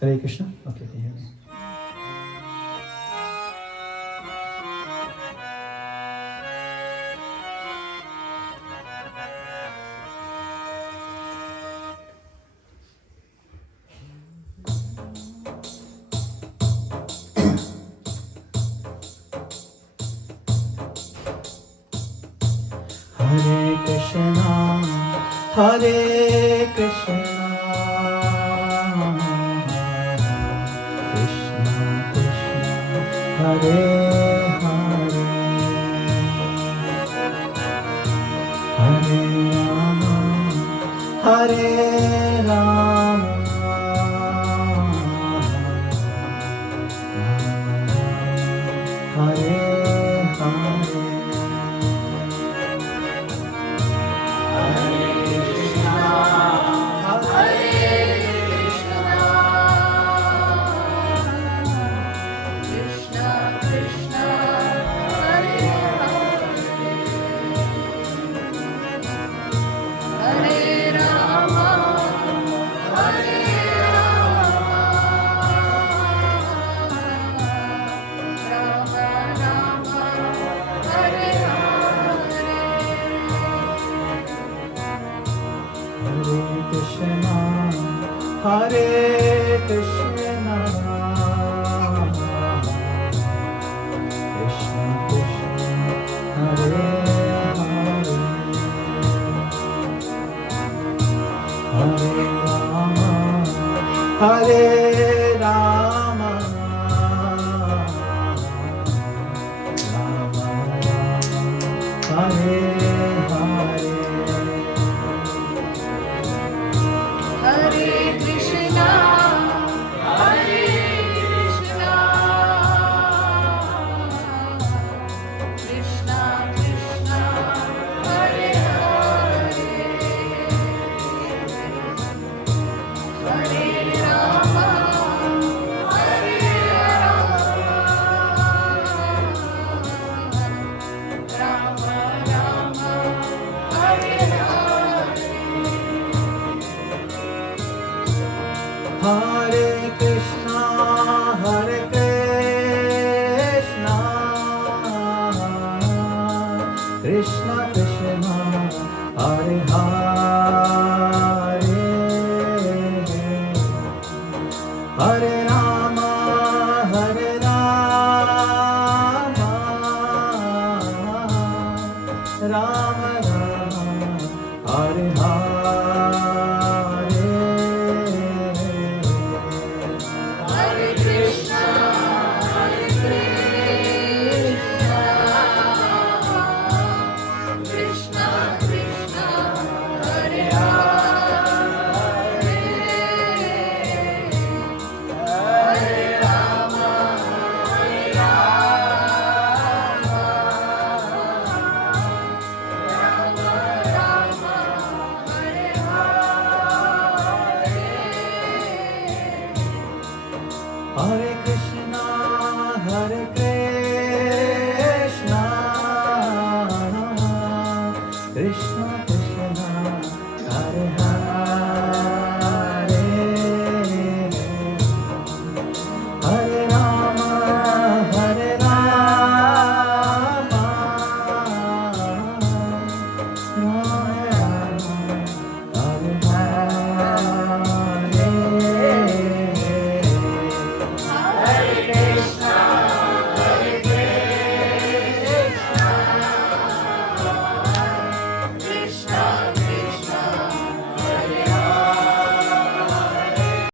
Hare Krishna. Okay, can you hear me? Hare Krishna, Hare Krishna, Krishna Krishna, Hare Hare, Hare Rama, Hare Rama, Rama Rama, Hare Hare. Hare Krishna, Krishna Krishna, Hare Hare, Hare Rama, Hare Rama, Rama Rama, Hare Hare. Hare Krishna, Hare Krishna, Krishna Krishna, Hare Hare, Hare Krishna, Hare Krishna, Krishna Krishna, Hare Hare, Hare Rama, Hare Rama, Rama Rama, Hare Hare. Hare Krishna, Hare Krishna, Krishna Krishna, Hare Hare, Hare Rama, Hare Rama, Rama Rama, Hare Hare, Hare Krishna.